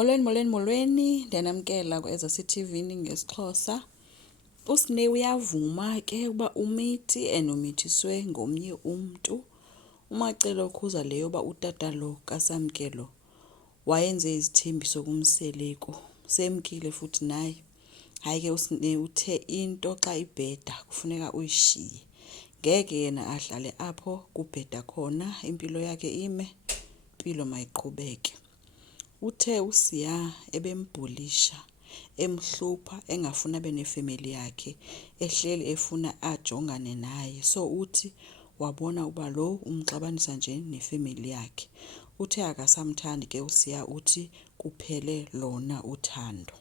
Molweni, ndiyanamkela kwezasiTV ngesiXhosa. USne uyavuma ke uba umithi and umithiswe ngomnye umntu. Umacele okhuza leyo uba utata lo kaSamkelo wayenze izithembiso kumseleko, semkile futhi naye. Hayi ke uSne uthe into xa ibheda kufuneka uyishiye. Ngeke yena ahlale apho kubheda khona, impilo yakhe ime, impilo mayiqhubeke. Uthe uSiya ebembhulisha, emhlupha, engafuna abe nefemeli yakhe, ehleli efuna ajongane naye. So uthi wabona uba lo umxabanisa nje nefemeli yakhe. Uthe akasamthandi ke uSiya, uthi kuphele lona uthando.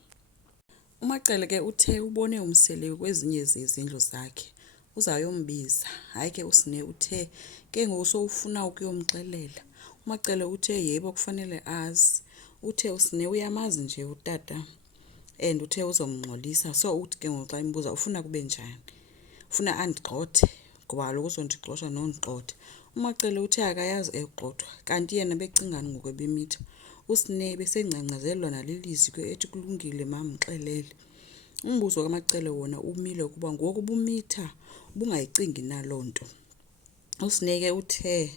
Umacele ke uthe ubone umseleki kwezinye zezindlu zakhe, uzayombiza. Hayi ke uSne uthe ke ngoku sowufuna ukuyomxelela. Umacele uthe yebo kufanele azi. Uthe uSne uyamazi nje utata and uthe uzomngxolisa. So uthi ke ngoku xa imbuza ufuna kube njani, ufuna andigxothe ngoba kaloku uzondigxosha nondigxothe. Umacele uthe akayazi egxothwa, kanti yena becingani ngoku ebemitha. uSne besengcangcazelwa nalilizwi ke ethi kulungile mamxelele. Umbuzo kaMacele wona umile ukuba ngoku ubumitha ubungayicingi naloo nto. uSne ke uthe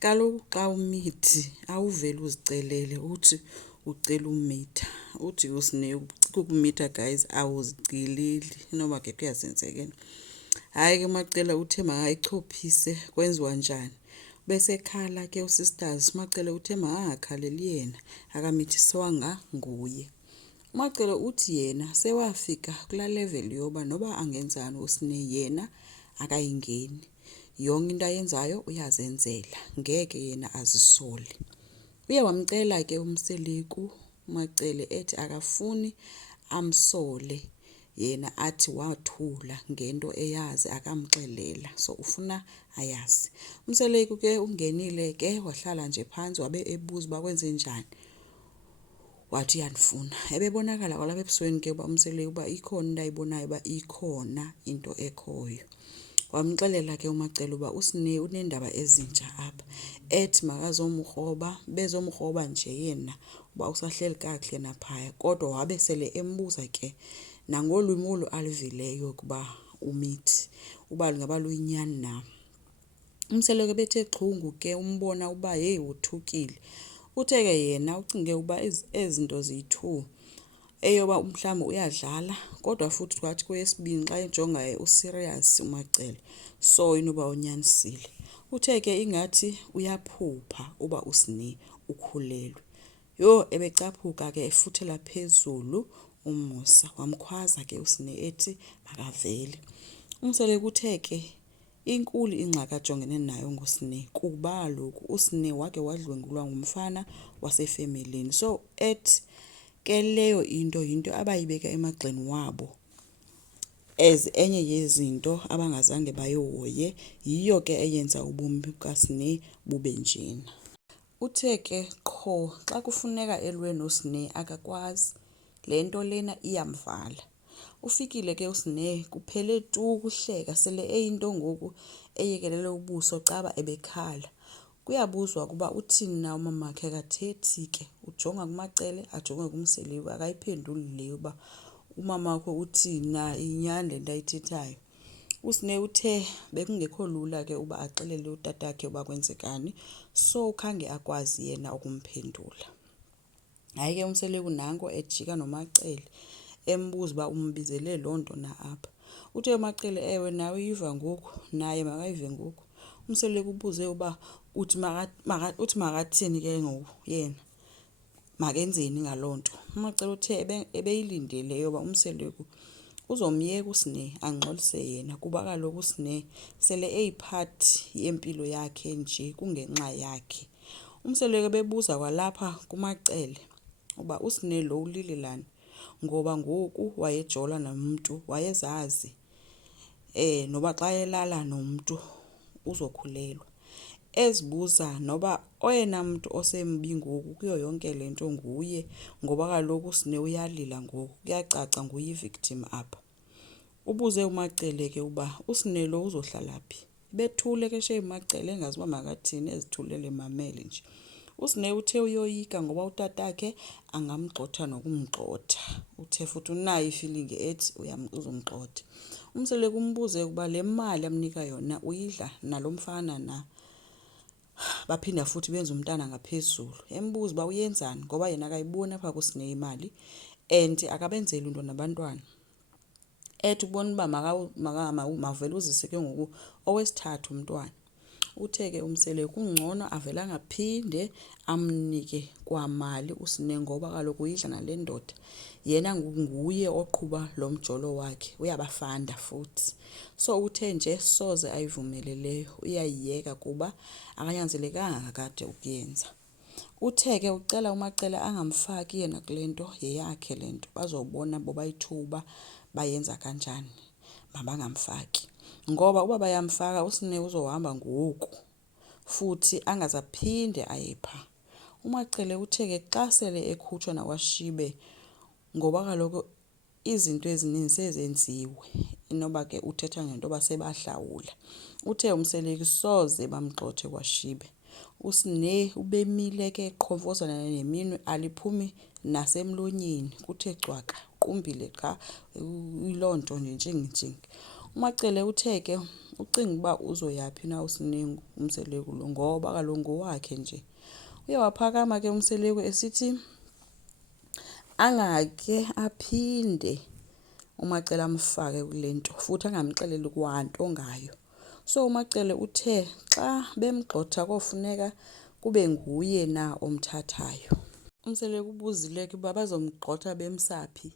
kaloku xa umithi awuveli uzicelele uthi ucela umitha. Uthi uSne ukumitha guys awuzicileli noba ke kuyazenzekela. Hayi ke Macele uthe makayichophise kwenziwa njani. Bese khala ke uSisters. Macele uthe makangakhaleli yena, akamithiswanga nguye. Macele uthi yena sewafika kulaa level yoba noba angenzani uSne yena akayingeni. Yonke into ayenzayo uyazenzela, ngeke yena azisole. Uye wamcela ke umseleku Macele ethi akafuni amsole, yena athi wathula ngento eyazi akamxelela, so ufuna ayazi. Umseleku ke ungenile ke wahlala nje phantsi wabe ebuza uba kwenze njani. Wathi uyandifuna. Ebebonakala kwalapha ebusweni ke uba umseleku uba ikhona into ayibonayo uba ikhona into ekhoyo. Wamxelela ke uMacele uba uSne uneendaba ezintsha apha, ethi makazomkroba. Bezomkroba nje yena uba usahleli kakuhle naphaya, kodwa wabe sele embuza ke nangolwimi olu alivileyo ukuba umithi uba lingaba luyinyani na. Umseleko bethe xhungu ke umbona uba hey uthukile. Uthe ke yena ucinge uba ezi zinto ziyi-2, eyoba mhlawumbi uyadlala, kodwa futhi kwathi kweyesibini xa ejongayo userious uMacele, so inoba unyanisile. Uthe ke ingathi uyaphupha uba uSne ukhulelwe. Yho, ebecaphuka ke efuthela phezulu umusa. Wamkhwaza ke uSne ethi makavele. Umseleko uthe ke inkulu ingxaki ajongene nayo nguSne kuba kaloku uSne wake wadlwengulwa ngumfana wasefemelini. So ethi ke leyo yinto abayibeka emagxeni wabo as enye yezinto abangazange bayihoye, yiyo ke eyenza ubomi bukaSne bube njena. Uthe ke qho xa kufuneka elwe noSne akakwazi, le nto lena iyamvala. Ufikile ke uSne kuphele tu kuhleka, sele eyinto ngoku eyekelele ubuso caba ebekhala. Kuyabuzwa ukuba uthini na umamakhe, akathethi ke. Ujonga kuMacele, ajonge kumseleku, akayiphenduli le uba umamakhe uthini na, inyani le nto ayithethayo. uSne uthe bekungekho lula ke uba axelele utatakhe uba kwenzekani, so khange akwazi yena ukumphendula. Hayi ke umseleku nanko ejika noMacele embuza uba umbizele loo nto na apha. Uthe uMacele ewe nawe uyiva ngoku, naye makayive ngoku. Umseleku ubuze uba uthi makathini ke ngoku yena, makenzeni ngaloo nto. uMacele uthe ebeyilindele yoba umseleku uzomyeka uSne angxolise yena kuba kaloku uSne sele eyiphathi yempilo yakhe nje kungenxa yakhe. Umseleku bebuza kwalapha kuMacele uba uSne lo ulilelani, ngoba ngoku wayejola nomntu, wayezazi noba xa elala nomntu uzokhulelwa. Ezibuza noba oyena mntu osembi ngoku kuyo yonke le nto nguye, ngoba kaloku uSne uyalila ngoku, kuyacaca nguye i-victim apha. Ubuze uMacele ke uba uSne lo uzohlala phi. Bethule ke shame Macele engazi uba makathini, ezithulele mamele nje. uSne uthe uyoyika ngoba utatakhe angamgxotha nokumgxotha. Uthe futhi unayo ifeeling ethi uzomgxotha. Umseleki umbuze ukuba le mali amnika yona uyidla nalomfana na. Baphinda futhi benza umntana ngaphezulu. Embuza uba uyenzani ngoba yena akayiboni apha kuSne imali and akabenzeli into nabantwana. Ethi ubona uba mavele uzise ke ngoku owesithathu umntwana. Uthe ke umseleki kungcono avela angaphinde amnike kwamali uSne ngoba kaloku uyidla nale ndoda. Yena nguye oqhuba lo mjolo wakhe, uyabafanda futhi. So uthe nje soze ayivumele leyo, uyayiyeka kuba akanyanzelekanga kakade ukuyenza. Uthe ke ucela umacele angamfaki yena kule nto yeyakhe le nto, bazobona bobayithuba bayenza kanjani, mabangamfaki. Ngoba uba bayamfaka uSne uzohamba ngoku futhi angazaphinde ayepha. Umacele uthe ke xa sele ekhutshwa nakwaShibe ngoba kaloku izinto ezininzi sezenziwe, inoba ke uthetha ngento yoba sebahlawula. Uthe umseleki soze bamgxothe kwaShibe. uSne ubemile ke eqhomfozana neminwe aliphumi nasemlonyeni, kuthe cwaka qumbile xa yiloo nto nje njingi. Umacele uthe ke ucinga uba uzoyaphi na uSne umseleki lo ngoba kaloku ngowakhe nje. Uye waphakama ke umseleki esithi angake aphinde umacele amfake kule nto futhi angamxeleli kwanto ngayo. So umacele uthe xa bemgxotha kofuneka kube nguye na omthathayo. Umseleki ubuzile ke uba bazomgxotha bemsaphi.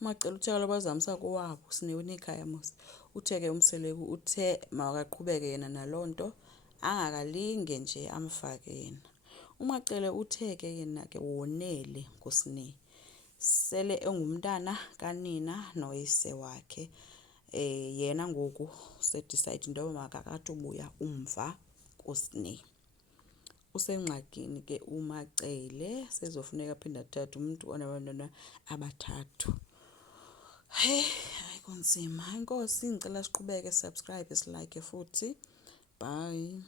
Umacele uthe kaloku bazamsa kowabo uSne unekhaya mos. Uthe ke umseleki uthe makaqhubeke yena naloo nto angakalinge nje amfake yena. Umacele uthe ke yena ke wonele nguSne. Sele engumntana kanina noyise wakhe. Yena ngoku sedicide into yoba makakade ubuya umva kuSne. Usengxakini ke umacele, sezofuneka aphinde athathe umntu onabantwana abathathu. Hayi kunzima. Enkosi, ngicela siqhubeke, subscribe, silike futhi. Bye.